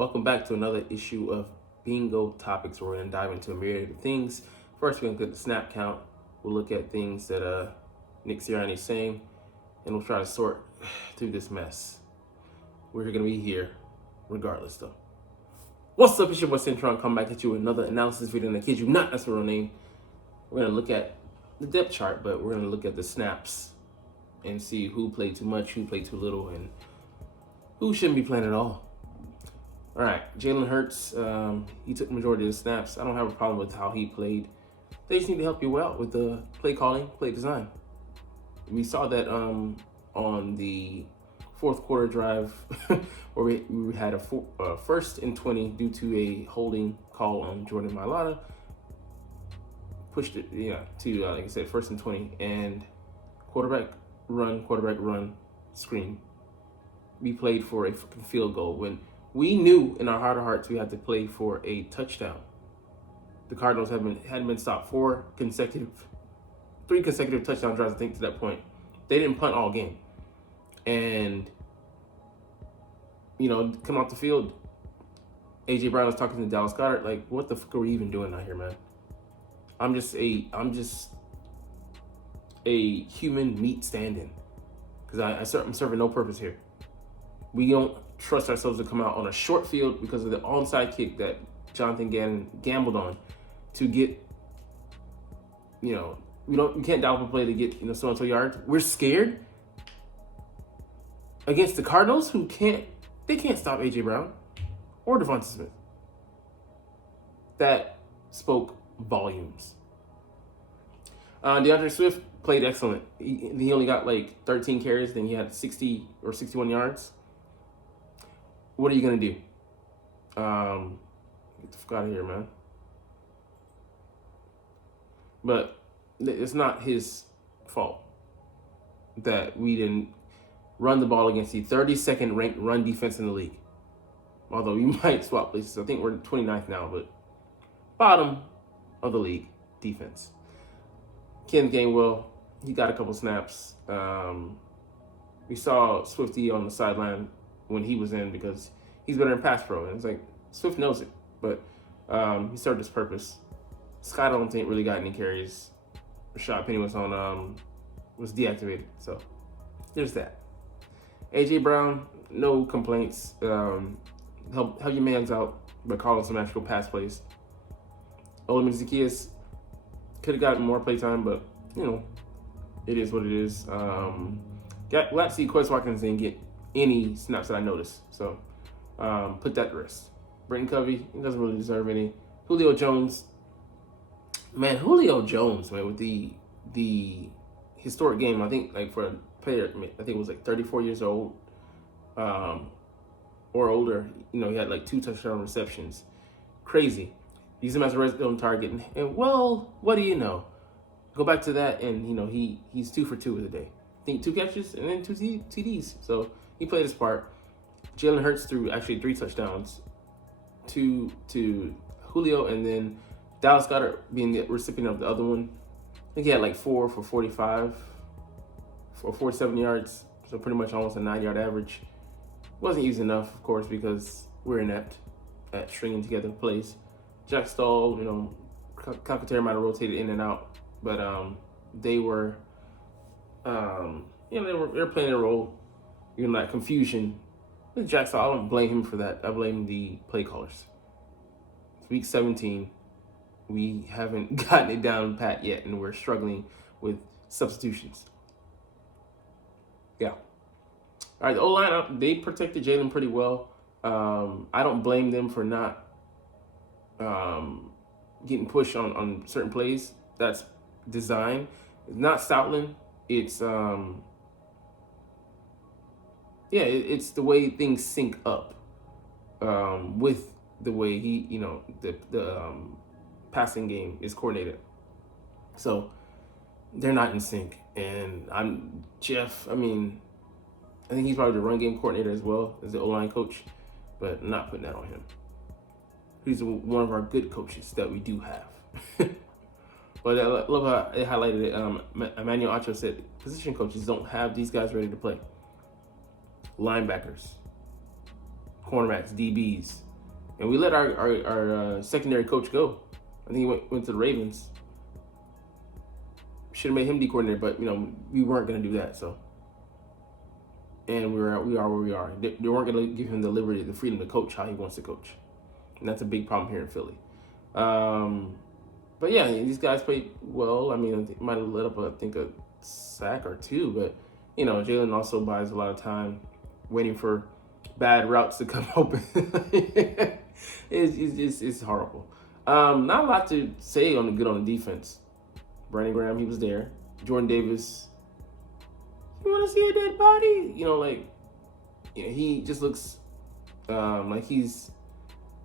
Welcome back to another issue of Bingo Topics, where we're going to dive into a myriad of things. First, we're going to look at the snap count. We'll look at things that Nick Sirianni is saying, and we'll try to sort through this mess. We're going to be here regardless, though. What's up? It's your boy Cintron. Come back at you with another analysis video, and I kid you not, that's the real name. We're going to look at the depth chart, but we're going to look at the snaps and see who played too much, who played too little, and who shouldn't be playing at all. All right, Jalen Hurts, he took the majority of the snaps. I don't have a problem with how he played. They just need to help you out with the play calling, play design. We saw that on the fourth quarter drive where we had a first and 20 due to a holding call on Jordan Mailata. Pushed it, to, like I said, first and 20, and quarterback run, screen. We played for a fucking field goal when we knew in our heart of hearts we had to play for a touchdown. The Cardinals hadn't been stopped three consecutive touchdown drives, I think, to that point. They didn't punt all game. And, come off the field, AJ Brown was talking to Dallas Goedert, like, what the fuck are we even doing out here, man? I'm just a human meat stand-in. Because I'm serving no purpose here. We don't trust ourselves to come out on a short field because of the onside kick that Jonathan Gannon gambled on to get, we can't dial up a play to get, so-and-so yards. We're scared against the Cardinals, they can't stop AJ Brown or Devonta Smith. That spoke volumes. DeAndre Swift played excellent. He only got like 13 carries, then he had 60 or 61 yards. What are you going to do? Get the fuck out of here, man. But it's not his fault that we didn't run the ball against the 32nd ranked run defense in the league. Although we might swap places. I think we're 29th now, but bottom of the league defense. Ken Gainwell, he got a couple snaps. We saw Swifty on the sideline when he was in because he's better in pass pro. And it's like, Swift knows it, but he served his purpose. Scott, I don't think, really got any carries. Rashad Penny was deactivated, so there's that. AJ Brown, no complaints. Help your man's out by calling some actual pass plays. Olamide Zaccheaus could have gotten more playtime, but it is what it is. Glad to see Quez Watkins didn't get any snaps that I noticed, so put that to rest. Britton Covey, he doesn't really deserve any. Julio Jones, with the historic game, I think, like, for a player, I think it was like 34 years old or older. He had like 2 touchdown receptions. Crazy. Use him as a red zone target, and well, what do you know? Go back to that, and he's 2 for 2 of the day. I think 2 catches and then 2 TDs. So he played his part. Jalen Hurts threw actually 3 touchdowns, to Julio, and then Dallas Goedert being the recipient of the other one. I think he had like 4 for 45 for 47 yards, so pretty much almost a 9-yard average. Wasn't used enough, of course, because we're inept at stringing together plays. Jack Stoll, Calcaterra might have rotated in and out, but they were playing a role in that confusion. With Jack Stoll, I don't blame him for that. I blame the play callers. It's week 17. We haven't gotten it down pat yet, and we're struggling with substitutions. Yeah. All right, the O-line, they protected Jalen pretty well. I don't blame them for not getting pushed on certain plays. That's design. It's not Stoutland. It's it's the way things sync up with the way the passing game is coordinated. So they're not in sync. And I think he's probably the run game coordinator as well as the O-line coach, but I'm not putting that on him. He's one of our good coaches that we do have. But I love how it highlighted it. Emmanuel Acho said position coaches don't have these guys ready to play. Linebackers, cornerbacks, DBs, And we let our secondary coach go. I think he went to the Ravens. Should have made him D coordinator, but we weren't going to do that. So, and we are where we are. They weren't going to give him the liberty, the freedom to coach how he wants to coach, and that's a big problem here in Philly. But yeah, these guys played well. I mean, they might have let up a sack or two, but Jalen also buys a lot of time waiting for bad routes to come open. It's horrible. Not a lot to say on the defense. Brandon Graham, he was there. Jordan Davis, you want to see a dead body? He just looks like he's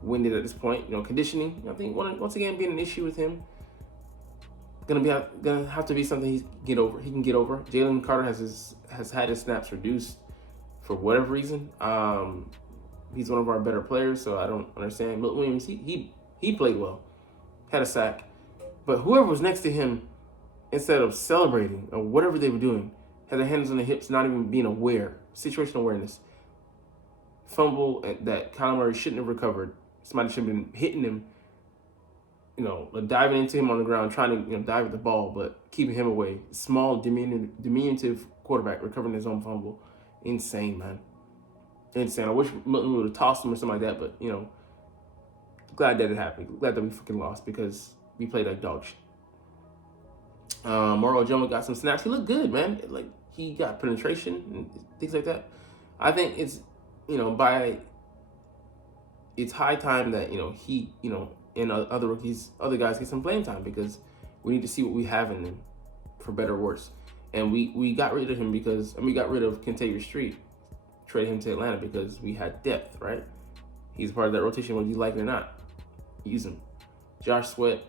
winded at this point. Conditioning, I think once again being an issue with him. Gonna have to be something he can get over. Jalen Carter has had his snaps reduced for whatever reason. He's one of our better players, so I don't understand. But Williams, he played well, had a sack, but whoever was next to him, instead of celebrating or whatever they were doing, had their hands on their hips, not even being aware, situational awareness. Fumble that Kyler Murray shouldn't have recovered. Somebody should have been hitting him, diving into him on the ground, trying to dive at the ball, but keeping him away. Small, diminutive quarterback recovering his own fumble. Insane, man. Insane. I wish Milton would have tossed him or something like that, but, glad that it happened. Glad that we freaking lost because we played like dog shit. Mario Jones got some snaps. He looked good, man. He got penetration and things like that. I think it's, it's high time that, he, and other guys get some playing time because we need to see what we have in them, for better or worse. And we got rid of him we got rid of Kentavious Street, traded him to Atlanta because we had depth, right? He's part of that rotation whether you like it or not. Use him. Josh Sweat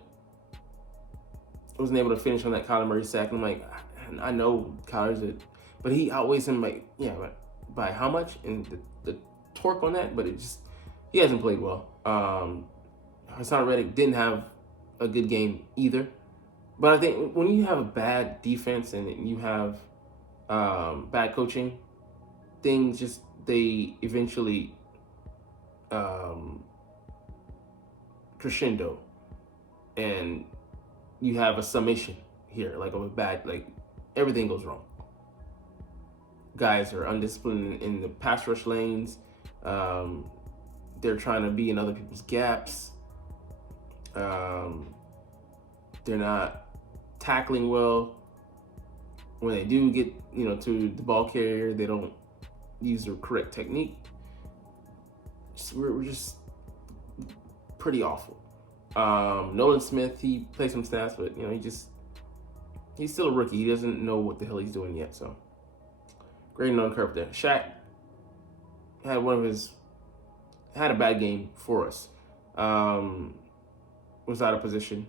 wasn't able to finish on that Kyler Murray sack. And I'm like, I know Kyler's but he outweighs him by how much? And the torque on that, but he hasn't played well. Hassan Reddick didn't have a good game either. But I think when you have a bad defense and you have bad coaching, things they eventually crescendo. And you have a summation here, of a bad, everything goes wrong. Guys are undisciplined in the pass rush lanes. They're trying to be in other people's gaps. They're not tackling well. When they do get, to the ball carrier, they don't use the correct technique. We're just pretty awful. Nolan Smith, he played some snaps, but he's still a rookie. He doesn't know what the hell he's doing yet. So grading on curve there. Shaq had a bad game for us. Was out of position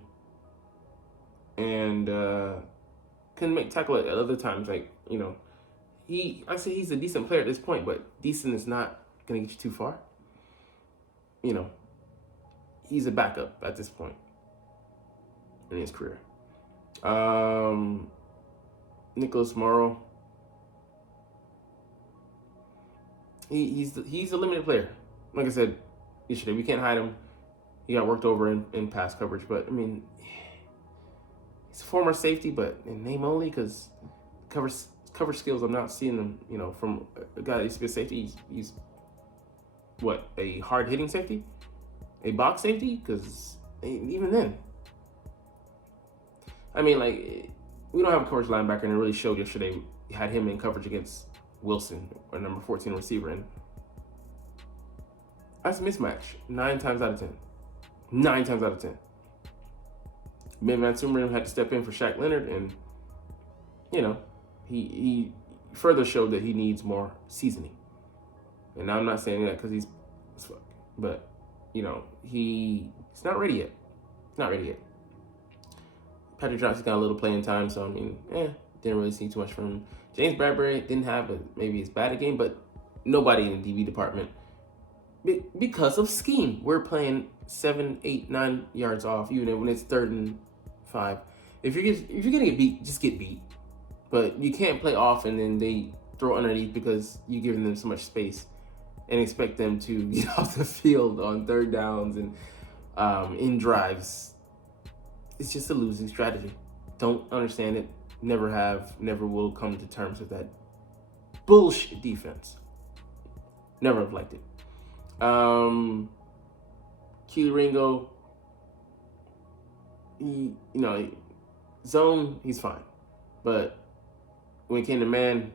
and couldn't make tackle at other times. I say he's a decent player at this point, but decent is not gonna get you too far. He's a backup at this point in his career. Nicholas Morrow. He's a limited player. Like I said yesterday, we can't hide him. He got worked over in pass coverage, but he's a former safety, but in name only because cover skills I'm not seeing them. From a guy that used to be a safety. He's what, a hard hitting safety, a box safety? Because even then, we don't have a coverage linebacker, and it really showed yesterday. We had him in coverage against Wilson, our number 14 receiver, and that's a mismatch 9 times out of 10. 9 times out of 10. Ben Van Sumeren had to step in for Shaq Leonard, and he further showed that he needs more seasoning. And I'm not saying that because he's fuck, but he's not ready yet. Not ready yet. Patrick Johnson's got a little playing time, so didn't really see too much from him. James Bradbury didn't have maybe as bad a game, but nobody in the DB department because of scheme. We're playing 7, 8, 9 yards off, even when it's 3rd and 5. If you're gonna get beat, just get beat. But you can't play off and then they throw underneath because you're giving them so much space. and expect them to get off the field on third downs and in drives. It's just a losing strategy. Don't understand it. Never have, never will come to terms with that bullshit defense. Never have liked it. Keely Ringo, zone, he's fine. But when it came to man,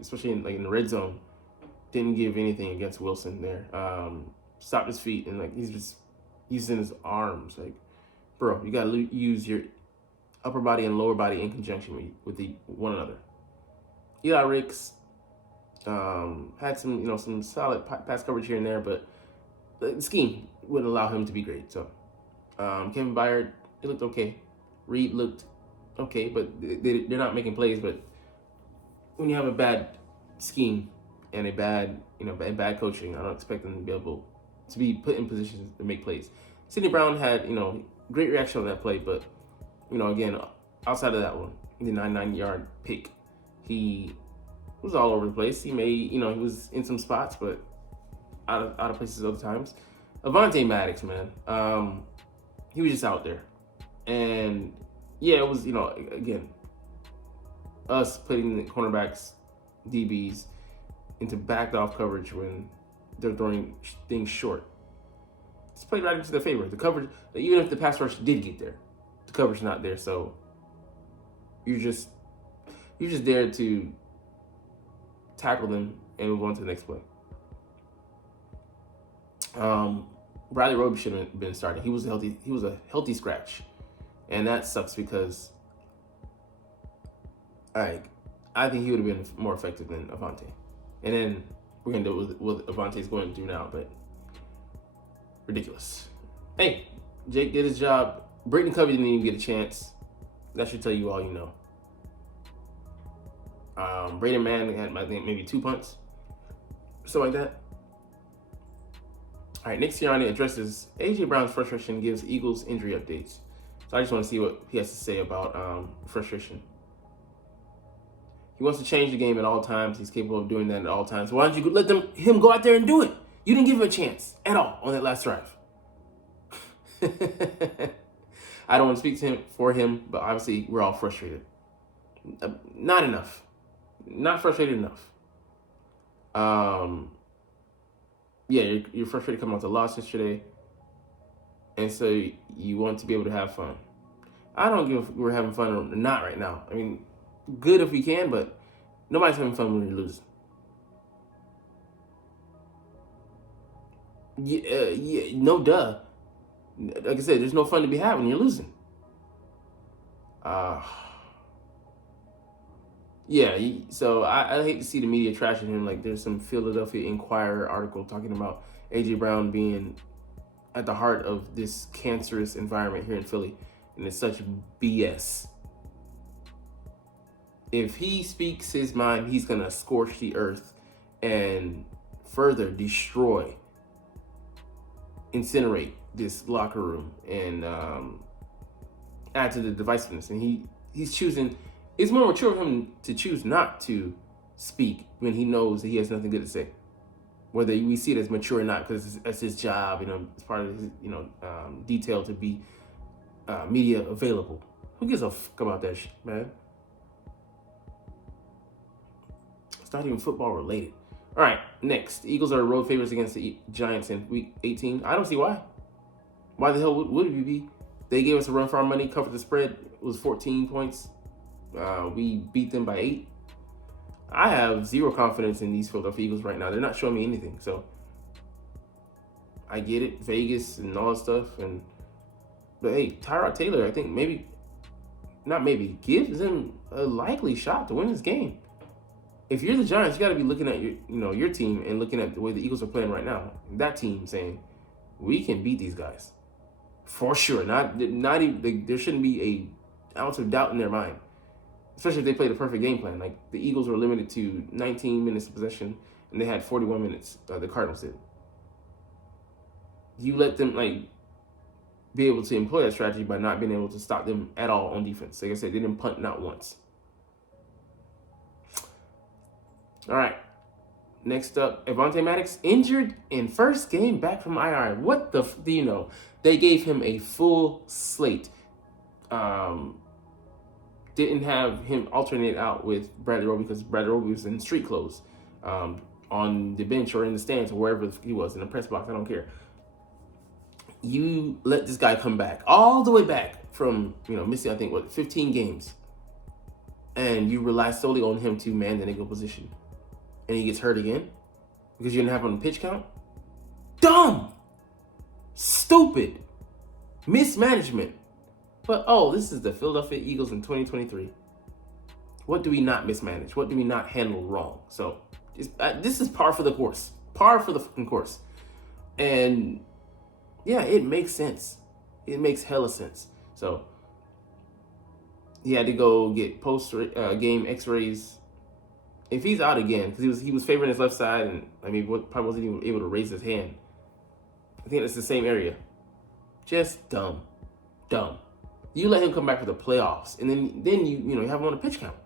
especially in the red zone, didn't give anything against Wilson there. Stopped his feet and he's just using his arms. Bro, you gotta use your upper body and lower body in conjunction with one another. Eli Ricks had some solid pass coverage here and there, but the scheme wouldn't allow him to be great. So Kevin Byard, it looked okay. Reed looked okay, but they're not making plays. But when you have a bad scheme and a bad coaching, I don't expect them to be able to be put in positions to make plays. Sidney Brown had great reaction on that play, but again, outside of that one, the 99-yard pick, he was all over the place. He made he was in some spots, but out of places other times. Avonte Maddox, man, he was just out there, and yeah, it was again us putting the cornerbacks, DBs into backed off coverage when they're throwing things short. It's played right into their favor. The coverage, even if the pass rush did get there, the coverage is not there. So you're just there to tackle them and move on to the next play. Bradley Roby should have been starting. He was a healthy scratch, and that sucks because I think he would have been more effective than Avonte. And then we're gonna do what Avonte's going through now, but ridiculous. Hey, Jake did his job. Brittany Covey didn't even get a chance. That should tell you all you know. Braden Mann had, I think, maybe 2 punts, something like that. All right, Nick Sirianni addresses A.J. Brown's frustration, gives Eagles injury updates. So I just want to see what he has to say about frustration. He wants to change the game at all times. He's capable of doing that at all times. So why don't you let him go out there and do it? You didn't give him a chance at all on that last drive. I don't want to speak for him, but obviously we're all frustrated. Not enough. Not frustrated enough. Yeah, you're frustrated coming off the loss yesterday, and so you want to be able to have fun. I don't give if we're having fun or not right now. I mean, good if we can, but nobody's having fun when you're losing. Yeah, no duh. Like I said, there's no fun to be had when you're losing. Yeah, so I hate to see the media trashing him. Like, there's some Philadelphia Inquirer article talking about A.J. Brown being at the heart of this cancerous environment here in Philly, and it's such BS. If he speaks his mind, he's going to scorch the earth and further destroy, incinerate this locker room and add to the divisiveness. And he's choosing... It's more mature of him to choose not to speak when he knows that he has nothing good to say. Whether we see it as mature or not, because it's his job, it's part of his, detail to be media available. Who gives a fuck about that shit, man? It's not even football related. All right, next. The Eagles are road favorites against the Giants in Week 18. I don't see why. Why the hell would we be? They gave us a run for our money, covered the spread. It was 14 points. We beat them by 8. I have zero confidence in these Philadelphia Eagles right now. They're not showing me anything. So I get it, Vegas and all that stuff. But hey, Tyrod Taylor, I think gives them a likely shot to win this game. If you're the Giants, you got to be looking at your team and looking at the way the Eagles are playing right now. That team saying, we can beat these guys for sure. Not even, there shouldn't be an ounce of doubt in their mind. Especially if they played a perfect game plan. Like, the Eagles were limited to 19 minutes of possession, and they had 41 minutes, the Cardinals did. You let them, be able to employ that strategy by not being able to stop them at all on defense. Like I said, they didn't punt not once. All right. Next up, Avonte Maddox injured in first game back from IR. What the do you know? They gave him a full slate. Didn't have him alternate out with Bradley Roby because Bradley Roby was in street clothes, on the bench or in the stands or wherever he was in the press box. I don't care. You let this guy come back all the way back from missing, I think, 15 games, and you rely solely on him to man the nickel position, and he gets hurt again because you didn't have him on the pitch count. Dumb, stupid, mismanagement. But this is the Philadelphia Eagles in 2023. What do we not mismanage? What do we not handle wrong? So this is par for the course. Par for the fucking course. And yeah, it makes sense. It makes hella sense. So he had to go get post-game X-rays. If he's out again, because he was favoring his left side, and probably wasn't even able to raise his hand. I think it's the same area. Just dumb. You let him come back for the playoffs, and then you have him on a pitch count.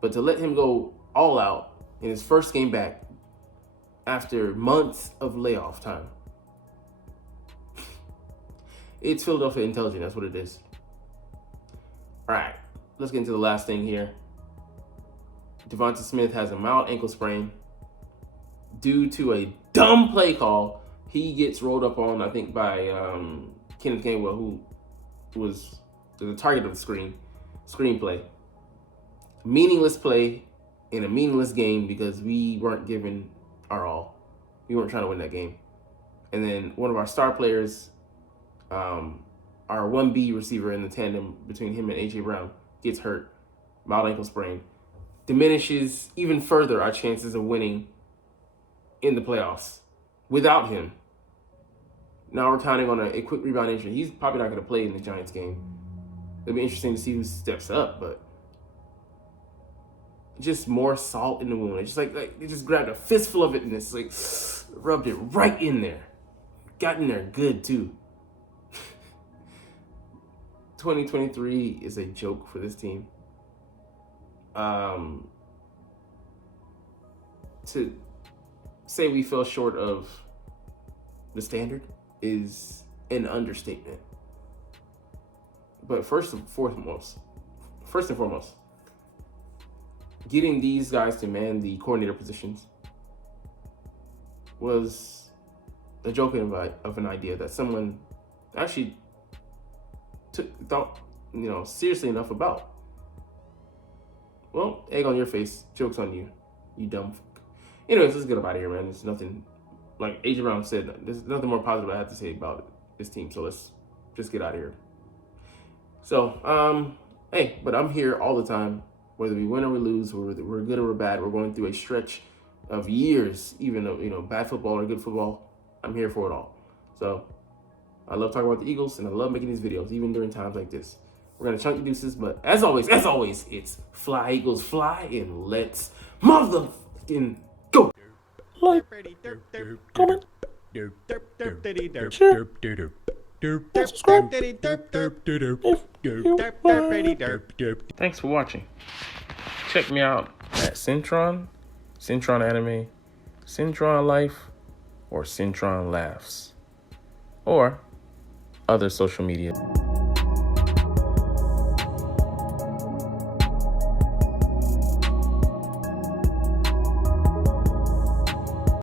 But to let him go all out in his first game back after months of layoff time, it's Philadelphia intelligent. That's what it is. All right, let's get into the last thing here. Devonta Smith has a mild ankle sprain due to a dumb play call. He gets rolled up on, I think, by Kenneth Gainwell, who was the target of the screenplay. Meaningless play in a meaningless game because we weren't giving our all. We weren't trying to win that game. And then one of our star players, our 1B receiver in the tandem between him and A.J. Brown, gets hurt. Mild ankle sprain. Diminishes even further our chances of winning in the playoffs without him. Now we're counting on a quick rebound injury. He's probably not going to play in the Giants game. It'll be interesting to see who steps up, but just more salt in the wound. It's just like they just grabbed a fistful of it and it's like rubbed it right in there. Got in there good too. 2023 is a joke for this team. To say we fell short of the standard is an understatement. But first and foremost, getting these guys to man the coordinator positions was a joke of an idea that someone actually thought seriously enough about. Well, egg on your face, joke's on you, you dumb fuck. Anyways, let's get up out of here, man. There's nothing, like A.J. Brown said, there's nothing more positive I have to say about this team. So let's just get out of here. So, hey, but I'm here all the time, whether we win or we lose, whether we're good or we're bad. We're going through a stretch of years, even of bad football or good football. I'm here for it all. So I love talking about the Eagles, and I love making these videos, even during times like this. We're going to chunk the deuces, but as always, it's fly, Eagles, fly, and let's motherfucking go. Like, comment, share, subscribe if you Thanks for watching. Check me out at Cintron Anime, Cintron Life, or Cintron Laughs, or other social media.